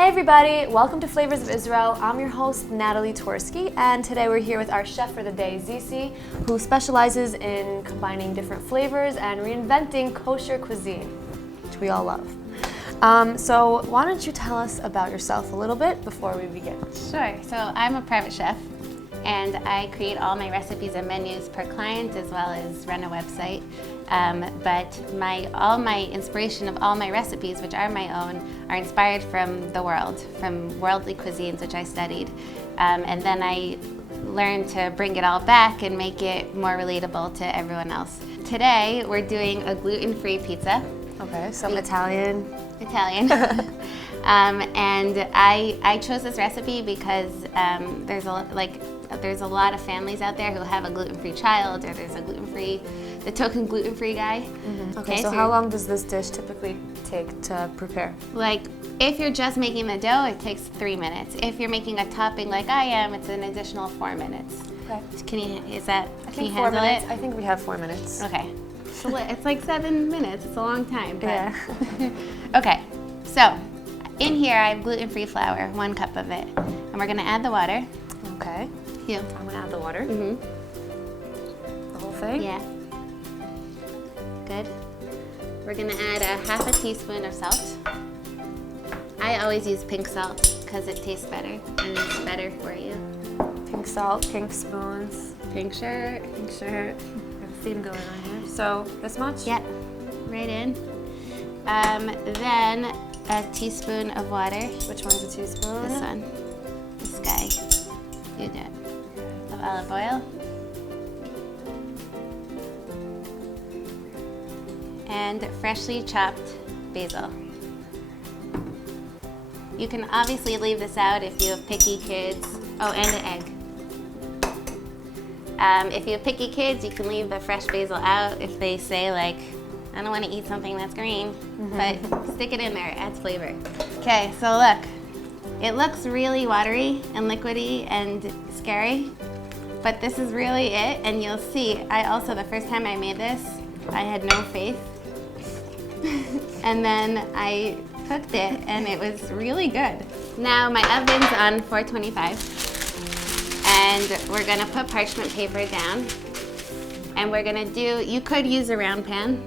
Hey everybody, welcome to Flavors of Israel. I'm your host, Natalie Twerski, and today we're here with our chef for the day, Zizi, who specializes in combining different flavors and reinventing kosher cuisine, which we all love. So why don't you tell us about yourself a little bit before we begin? Sure. So I'm a private chef, and I create all my recipes and menus per client as well as run a website. But all my inspiration of all my recipes, which are my own, are inspired from the world, from worldly cuisines, which I studied. And then I learned to bring it all back and make it more relatable to everyone else. Today, we're doing a gluten-free pizza. Okay, some Italian. And I chose this recipe because there's a lot of families out there who have a gluten-free child, or there's the token gluten-free guy. Mm-hmm. Okay, so how long does this dish typically take to prepare? Like, if you're just making the dough, it takes 3 minutes. If you're making a topping like I am, it's an additional 4 minutes. Okay. Can you handle 4 minutes. it? I think we have 4 minutes. Okay. It's like 7 minutes. It's a long time. But Yeah. Okay, so in here I have gluten-free flour, 1 cup of it. And we're gonna add the water. Okay. You. I'm gonna add the water. Mm-hmm. The whole thing? Yeah. Good. We're gonna add a half a teaspoon of salt. I always use pink salt because it tastes better and it's better for you. Pink salt, pink spoons. Pink shirt. Pink shirt. We have a theme going on here. So this much? Yep, right in. Then a teaspoon of water. Which one's a teaspoon? This one. This guy. You do it. Of olive oil. And freshly chopped basil. You can obviously leave this out if you have picky kids. Oh, and an egg. If you have picky kids, you can leave the fresh basil out if they say, like, I don't want to eat something that's green, but stick it in there, it adds flavor. Okay, so look. It looks really watery and liquidy and scary, but this is really it, and you'll see, the first time I made this, I had no faith. And then I cooked it, and it was really good. Now my oven's on 425, and we're gonna put parchment paper down, and we're gonna you could use a round pan,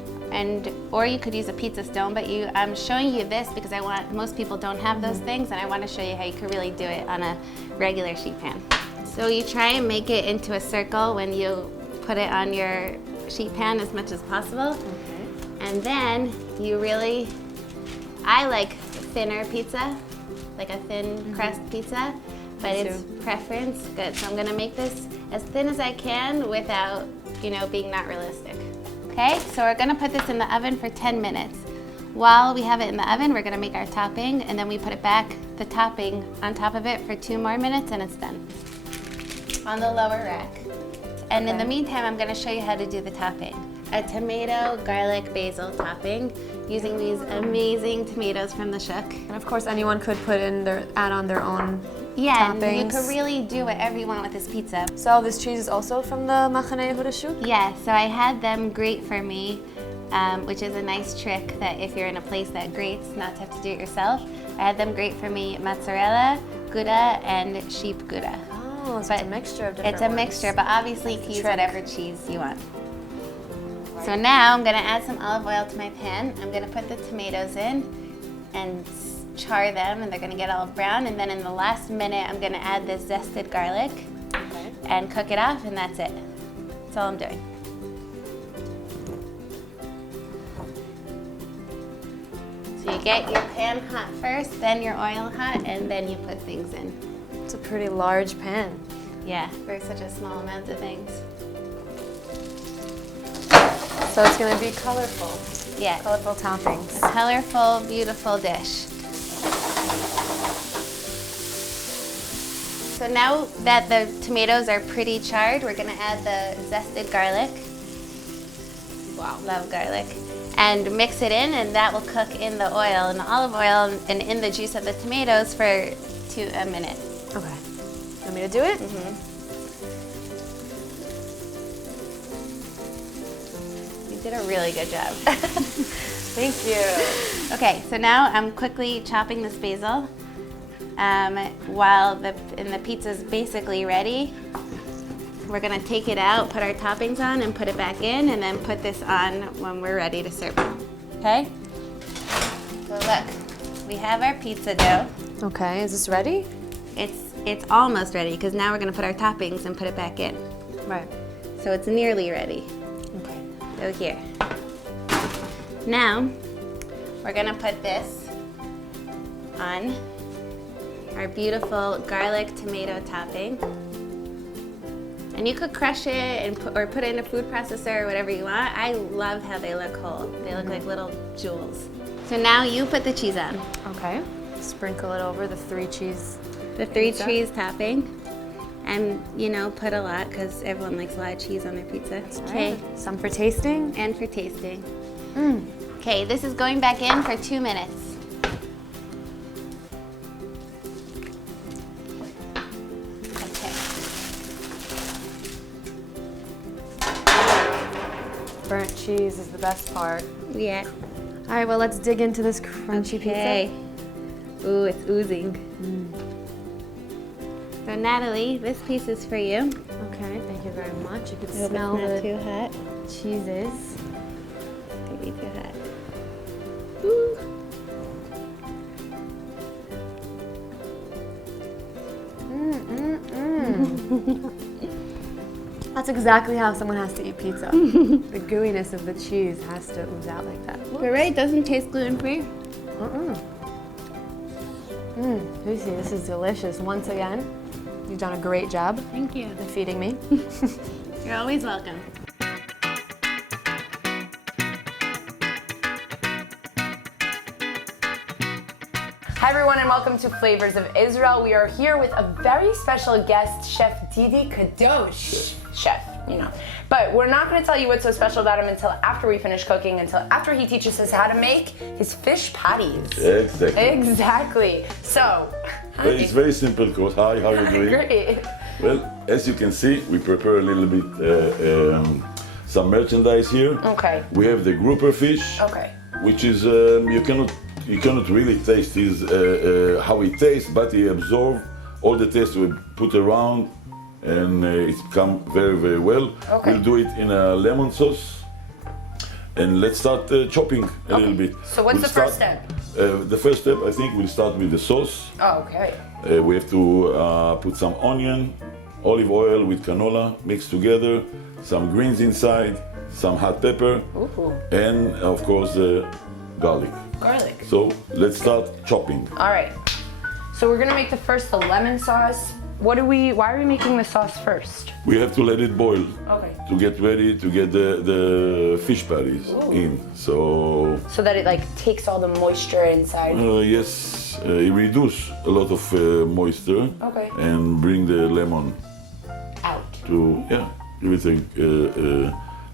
or you could use a pizza stone, but I'm showing you this because most people don't have those things, and I want to show you how you could really do it on a regular sheet pan. So you try and make it into a circle when you put it on your sheet pan as much as possible. And then I like thinner pizza, like a thin crust pizza, but it's preference. Good, so I'm gonna make this as thin as I can without, being not realistic. Okay, so we're gonna put this in the oven for 10 minutes. While we have it in the oven, we're gonna make our topping, and then we put it back, the topping on top of it for 2 more minutes, and it's done. On the lower rack. And in the meantime, I'm gonna show you how to do the topping. A tomato, garlic, basil topping using these amazing tomatoes from the Shuk. And of course, anyone could add on their own toppings. toppings. You could really do whatever you want with this pizza. So this cheese is also from the Machane Yehuda Shuk? Yeah, so I had them grate for me, which is a nice trick that if you're in a place that grates, not to have to do it yourself. I had them grate for me mozzarella, Gouda, and sheep Gouda. Oh, so it's a mixture of different It's a ones. mixture, but obviously you can use whatever cheese you want. So now I'm gonna add some olive oil to my pan. I'm gonna put the tomatoes in and char them, and they're gonna get all brown. And then in the last minute, I'm gonna add this zested garlic and cook it off, and that's it. That's all I'm doing. So you get your pan hot first, then your oil hot, and then you put things in. It's a pretty large pan. Yeah, for such a small amount of things. So it's going to be colorful. Yeah. Colorful toppings. A colorful, beautiful dish. So now that the tomatoes are pretty charred, we're going to add the zested garlic. Wow, love garlic. And mix it in, and that will cook in the oil and the olive oil and in the juice of the tomatoes for a minute. Okay. Want me to do it? You did a really good job. Thank you. Okay, so now I'm quickly chopping this basil. while the pizza's basically ready, we're gonna take it out, put our toppings on, and put it back in, and then put this on when we're ready to serve it. Okay? So look, we have our pizza dough. Okay, is this ready? It's almost ready because now we're gonna put our toppings and put it back in. Right. So it's nearly ready. Okay. So here. Now, we're gonna put this on our beautiful garlic tomato topping. And you could crush it and or put it in a food processor or whatever you want. I love how they look whole. They look like little jewels. So now you put the cheese on. Okay. Sprinkle it over the 3 cheese. The 3 cheese topping. And, you know, put a lot because everyone likes a lot of cheese on their pizza. Okay. Right. Some for tasting. And for tasting. Okay, this is going back in for 2 minutes. Okay. Burnt cheese is the best part. Yeah. All right, well, let's dig into this crunchy Okay. pizza. Ooh, it's oozing. So Natalie, this piece is for you. Okay, thank you very much. You can I hope smell it's not the too hot. cheeses. It's gonna be too hot. That's exactly how someone has to eat pizza. The gooiness of the cheese has to ooze out like that. But right, it doesn't taste gluten-free. Lucy, this is delicious. Once again, you've done a great job Thank you. at feeding me. You're always welcome. Hi everyone and welcome to Flavors of Israel. We are here with a very special guest, Chef Didi Kadosh. Chef, you know. But we're not going to tell you what's so special about him until after we finish cooking, until after he teaches us how to make his fish patties. Exactly. Exactly. So, But it's very simple, coach. Hi, how are you doing? great. Well, as you can see, we prepare a little bit some merchandise here. Okay. We have the grouper fish, Okay. which is you cannot really taste his how it tastes, but he absorbs all the taste we put around, and it's come very very well. Okay. We'll do it in a lemon sauce, and let's start chopping a little bit. So what's the first step? The first step, I think, we'll start with the sauce. Oh, okay. We have to put some onion, olive oil with canola mixed together, some greens inside, some hot pepper, Ooh. and of course garlic. Garlic. So let's start chopping. All right. So we're gonna make the lemon sauce. Why are we making the sauce first? We have to let it boil Okay. to get ready to get the fish patties in. So So that it like takes all the moisture inside. yes, it reduce a lot of moisture Okay. and bring the lemon Out. to everything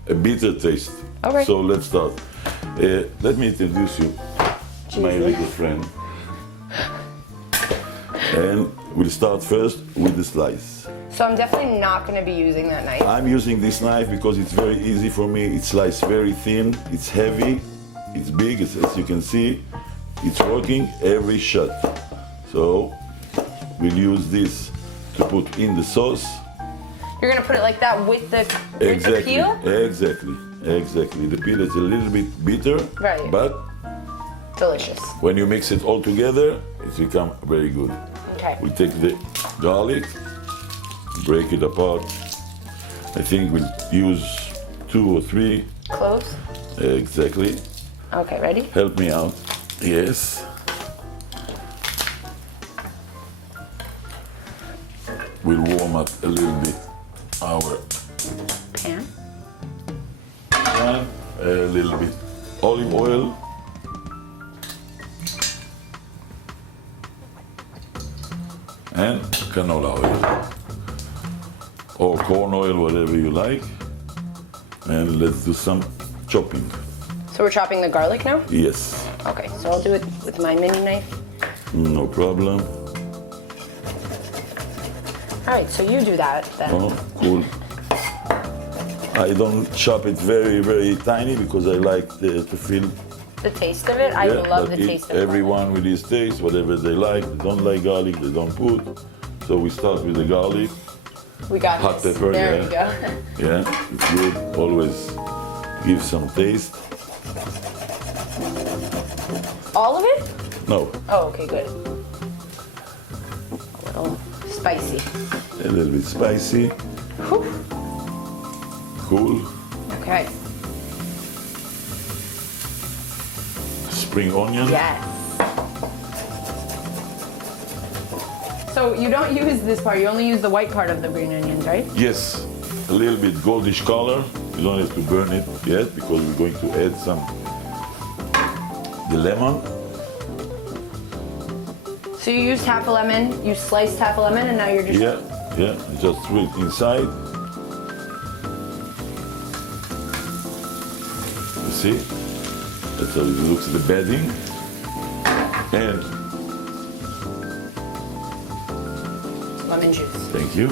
a bitter taste. Okay. So let's start. Let me introduce you, my little friend. And we'll start first with the slice. So I'm definitely not gonna be using that knife. I'm using this knife because it's very easy for me. It's sliced very thin, it's heavy, it's big, as you can see. It's working every shot. So we'll use this to put in the sauce. You're gonna put it like that with the Exactly, peel? exactly. The peel is a little bit bitter, Right. but Delicious. when you mix it all together, it's become very good. Okay. We'll take the garlic, break it apart. I think we'll use 2 or 3. Cloves? Exactly. Okay, ready? Help me out. Yes. We'll warm up a little bit our Pan. pan, a little bit olive oil. And canola oil. Or corn oil, whatever you like. And let's do some chopping. So we're chopping the garlic now? Yes, Okay, so I'll do it with my mini knife. no problem. All right, so you do that then. Oh, cool. I don't chop it very, very tiny because I like to feel the taste of it. I love the taste of it. Everyone with his taste, whatever they like. They don't like garlic, they don't put. So we start with the garlic. We got Hot this. pepper, There yeah. we go. Yeah, it's good. Always give some taste. All of it? No, Oh, okay, good. A little spicy. a little bit spicy. Whew. Cool. Okay. Spring onion. Yes. So you don't use this part, you only use the white part of the green onions, right? Yes, a little bit goldish color. You don't have to burn it yet because we're going to add some the lemon. So you used half a lemon, you sliced half a lemon, and now you're just... Yeah, just throw it inside. You see? That's how it looks, the bedding. And Lemon juice. thank you.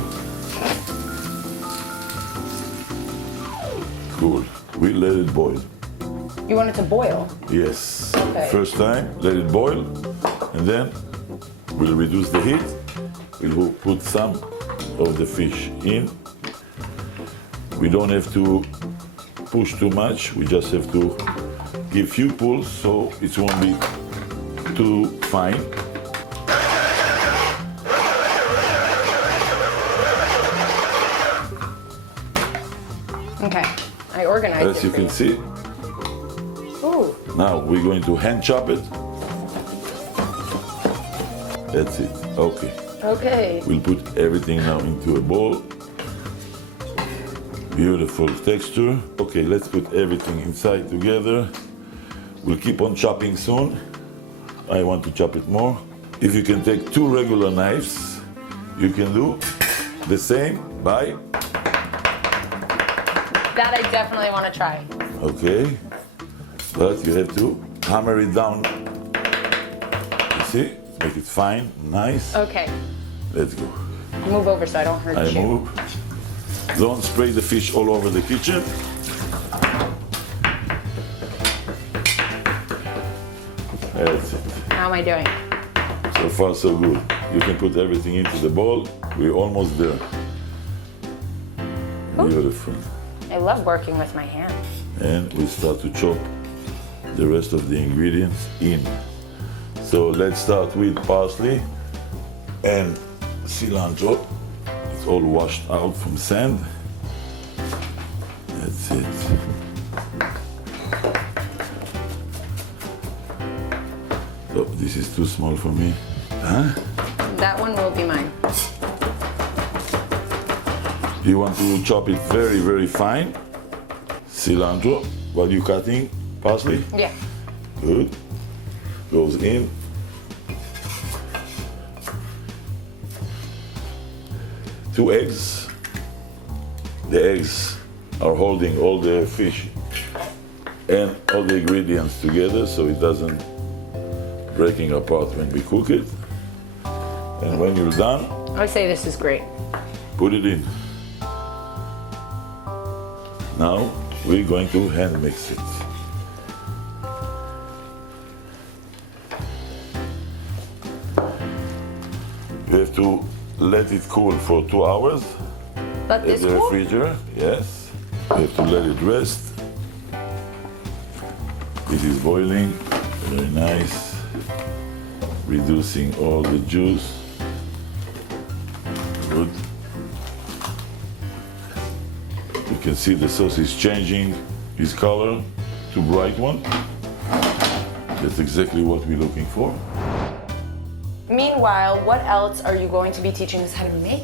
Cool. We let it boil. You want it to boil? Yes. Okay. First time, let it boil, and then we'll reduce the heat. We'll put some of the fish in. We don't have to push too much. We just have to give few pulls so it won't be too fine. Okay. I organized As it you for can see, Ooh. now we're going to hand chop it. That's it. Okay. Okay. We'll put everything now into a bowl. Beautiful texture. Okay, let's put everything inside together. We'll keep on chopping soon. I want to chop it more. If you can take 2 regular knives, you can do the same by, That I definitely want to try. okay, but you have to hammer it down. You see, make it fine, nice. Okay. Let's go. Move over so I don't hurt I you. move. Don't spray the fish all over the kitchen. That's it. How am I doing? So far, so good. You can put everything into the bowl. We're almost there. Beautiful. I love working with my hands. And we start to chop the rest of the ingredients in. So let's start with parsley and cilantro. It's all washed out from sand. That's it. So this is too small for me. Huh? That one will be mine. You want to chop it very, very fine. Cilantro while you're cutting parsley. Yeah. Good. Goes in. Two eggs. The eggs are holding all the fish and all the ingredients together so it doesn't breaking apart when we cook it. And when you're done, I say this is great. put it in. Now we're going to hand mix it. You have to let it cool for 2 hours Let in this the cool? refrigerator. Yes. You have to let it rest. It is boiling. Very nice. Reducing all the juice. Good. You can see the sauce is changing its color to bright one. That's exactly what we're looking for. Meanwhile, what else are you going to be teaching us how to make?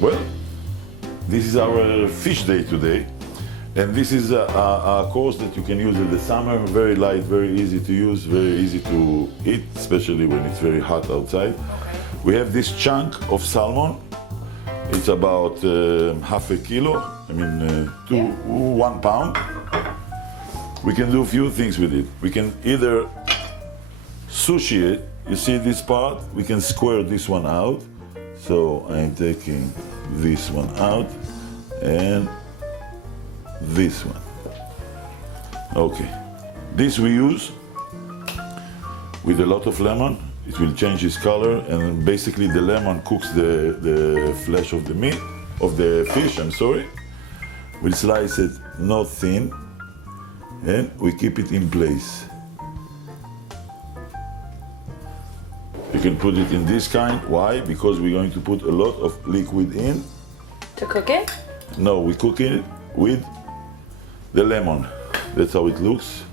Well, this is our fish day today. And this is a course that you can use in the summer. Very light, very easy to use, very easy to eat, especially when it's very hot outside. We have this chunk of salmon. It's about half a kilo, 1 pound. We can do a few things with it. We can either sushi it. You see this part? We can square this one out. So I'm taking this one out and this one. Okay. This we use with a lot of lemon. It will change its color, and basically the lemon cooks the flesh of the meat, of the fish, I'm sorry. We'll slice it not thin, and we keep it in place. You can put it in this kind. Why? Because we're going to put a lot of liquid in. To cook it? No, we cook it with the lemon. That's how it looks.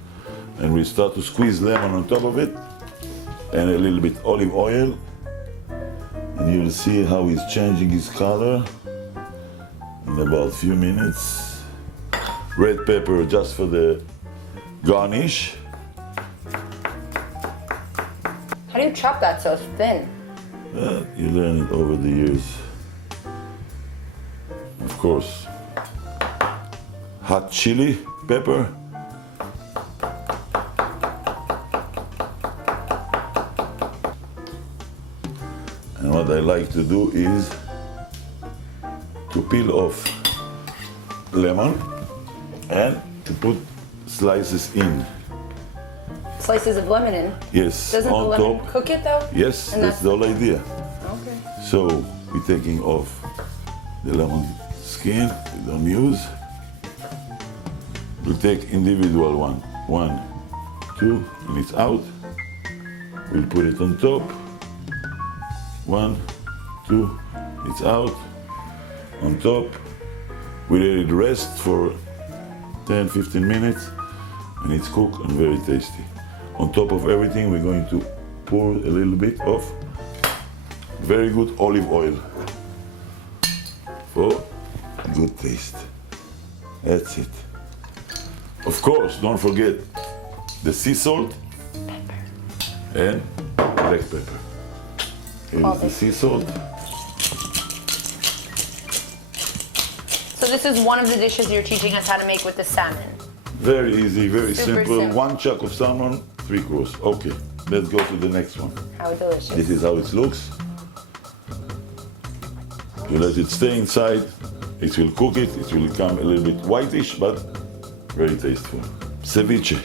And we start to squeeze lemon on top of it, and a little bit olive oil. And you'll see how it's changing its color in about a few minutes. Red pepper just for the garnish. How do you chop that so thin? You learn it over the years. Of course. Hot chili pepper. And what I like to do is to peel off lemon and to put slices in. Slices of lemon in. Yes, Doesn't the on lemon top. cook it though? Yes, And that's the whole idea. Okay. So we're taking off the lemon skin we don't use. We'll take individual one. 1, 2, and it's out. We'll put it on top. 1, 2, it's out. On top. We let it rest for 10-15 minutes, and it's cooked and very tasty. On top of everything, we're going to pour a little bit of very good olive oil for good taste. That's it. Of course, don't forget the sea salt and black pepper. Here is the sea salt. So this is one of the dishes you're teaching us how to make with the salmon. Very easy, very Super simple. simple. 1 chuck of salmon, 3 course. Okay, let's go to the next one. How delicious. This is how it looks. You let it stay inside. It will cook it. It will become a little bit whitish, but very tasteful. Ceviche.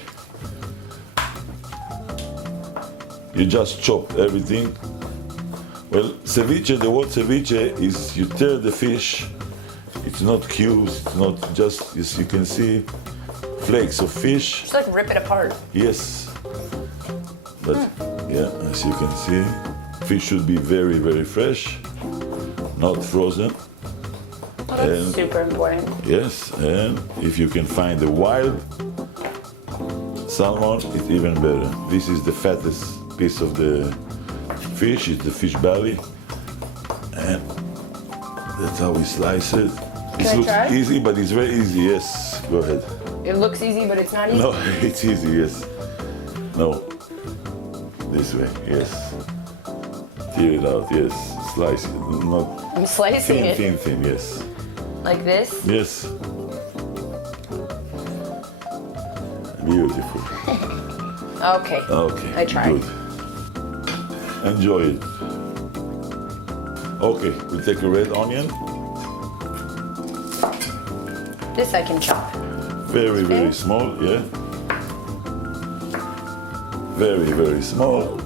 You just chop everything. Well, ceviche, the word ceviche is you tear the fish. It's not cubes, it's not just, as you can see, flakes of fish. Just like rip it apart. Yes. But yeah, as you can see, fish should be very, very fresh, not frozen. Oh, that's super important. Yes, and if you can find the wild salmon, it's even better. This is the fattest piece of the fish, it's the fish belly. And that's how we slice it. This Can I looks try? easy, but it's very easy, yes. Go ahead. It looks easy, but it's not easy. No, it's easy, yes. No. This way, yes. Tear it out, yes. Slice it. Not I'm slicing it thin, yes. like this. Yes. Beautiful. Okay. Okay. I tried. Good. Enjoy it. Okay, we'll take a red onion. This I can chop. Very, very small, yeah. Very, very small.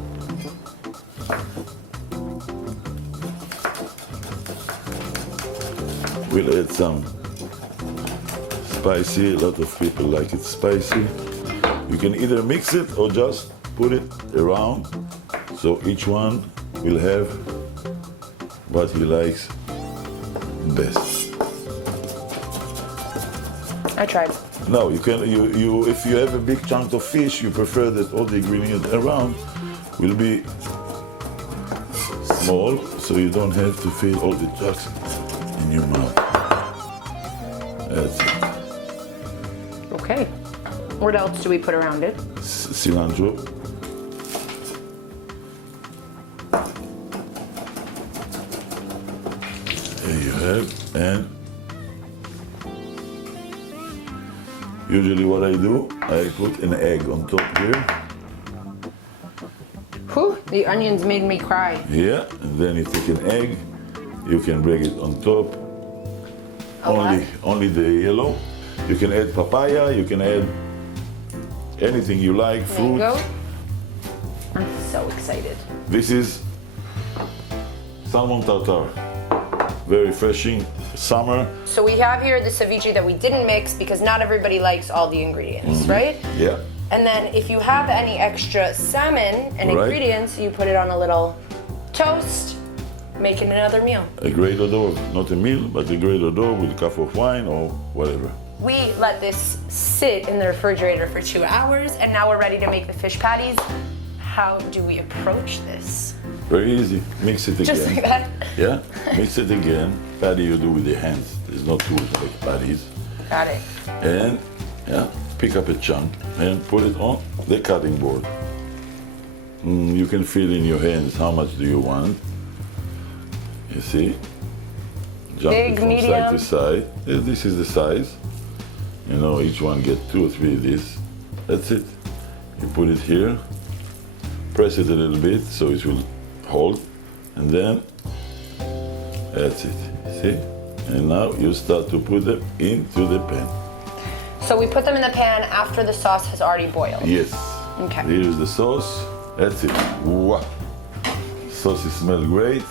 We'll add some spicy. A lot of people like it spicy. You can either mix it or just put it around, so each one will have what he likes best. I tried. No, you can. You if you have a big chunk of fish, you prefer that all the ingredients around will be small, so you don't have to fill all the chunks in your mouth. That's it. Okay. What else do we put around it? Cilantro. There you have, and usually what I do, I put an egg on top here. Whew, the onions made me cry. Yeah, and then you take an egg, you can break it on top. Only the yellow. You can add papaya, you can add anything you like, fruit. Mango. I'm so excited. This is salmon tartare. Very refreshing, summer. So we have here the ceviche that we didn't mix because not everybody likes all the ingredients, right? Yeah. And then if you have any extra salmon and Right. ingredients, you put it on a little toast, making another meal. A great odor, not a meal, but a great odor with a cup of wine or whatever. We let this sit in the refrigerator for 2 hours, and now we're ready to make the fish patties. How do we approach this? Very easy. Mix it again. Just like that? Yeah. Mix it again. Patty you do with your hands. There's no tools like patties. Got it. And yeah, pick up a chunk and put it on the cutting board. You can feel in your hands how much do you want. You see? Jump Big, it from medium. side to side. Yeah, this is the size. You know, each one get 2 or 3 of this. That's it. You put it here, press it a little bit so it will hold, and then that's it. See? And now you start to put them into the pan. So we put them in the pan after the sauce has already boiled. Yes. Okay. Here's the sauce. That's it. Wow. Sauces smell great.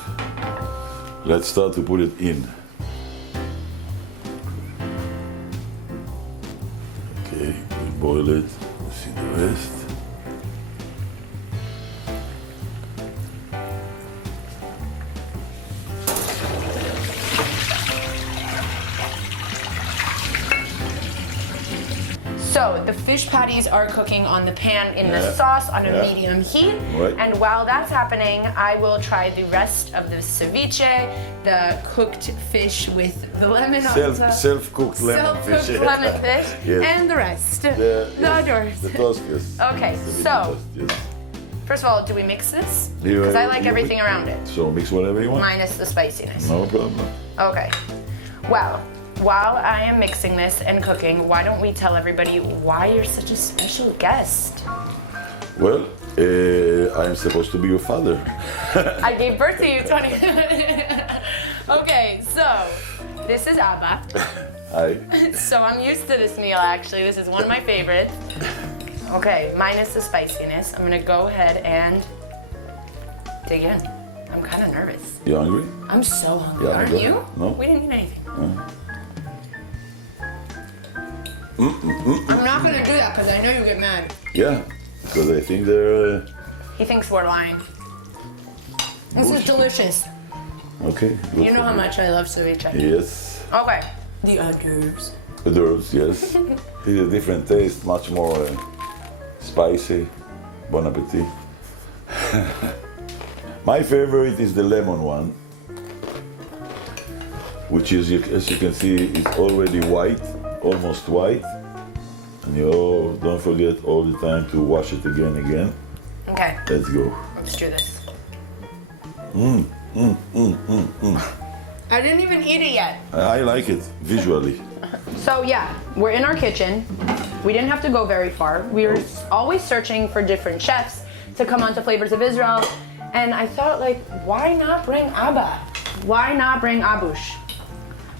Let's start to put it in. Okay, we boil it. See the rest. So the fish patties are cooking on the pan in the Yeah, sauce on a yeah. medium heat. Right. And while that's happening, I will try the rest of the ceviche, the cooked fish with the lemon on top. Self-cooked lemon Self-cooked fish. lemon fish, Yes. and the rest. The hors d'oeuvres. The toast, yes. Okay, The so toast, yes. first of all, do we mix this? You- Because I like you everything mix- around it, So mix whatever you want. minus the spiciness. No problem. Okay. Well, while I am mixing this and cooking, why don't we tell everybody why you're such a special guest? Well, I'm supposed to be your father. I gave birth to you 20. Okay, so this is Abba. Hi. So I'm used to this meal actually. This is one of my favorites. Okay, minus the spiciness. I'm gonna go ahead and dig in. I'm kind of nervous. You hungry? I'm so hungry. Yeah, Aren't go you? ahead. No. We didn't eat anything. I'm not gonna do that because I know you get mad. Yeah, because I think they're He thinks we're lying. This is delicious. okay. good You know for how much I love ceviche. Yes. Okay. The hors d'oeuvres. The herbs, yes. It's a different taste, much more spicy. Bon appetit. My favorite is the lemon one, which is, as you can see, is already white, almost white. And you don't forget all the time to wash it again. Okay, Let's go. let's do this. I didn't even eat it yet. I like it visually. So yeah, we're in our kitchen. We didn't have to go very far. We were always searching for different chefs to come onto Flavors of Israel. And I thought, like, why not bring Abba? Why not bring Abush?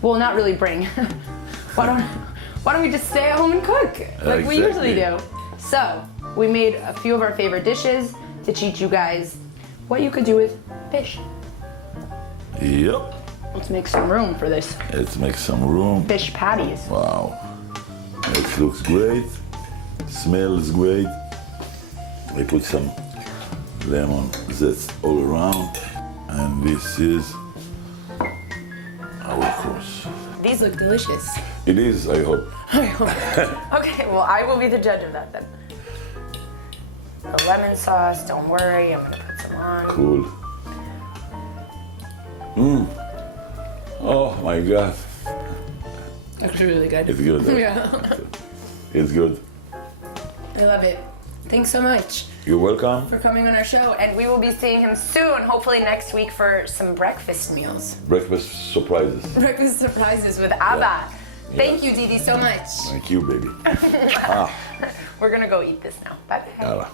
Well, not really bring. why don't we just stay at home and cook like we usually do? So we made a few of our favorite dishes to teach you guys what you could do with fish. Yep. Let's make some room for this Let's make some room. fish patties. Wow. It looks great. Smells great. We put some lemon zest all around. And this is our course. These look delicious. It is, I hope. Okay, well, I will be the judge of that then. The lemon sauce, don't worry, I'm gonna put some on. Cool. Oh my God. Looks really good. It's good. Huh? Yeah, It's good. I love it. Thanks so much You're welcome. for coming on our show, and we will be seeing him soon, hopefully next week for some breakfast meals. Breakfast surprises. Breakfast surprises with Abba. Thank you, Didi, so much. Thank you, baby. We're gonna go eat this now. Bye. Yalla.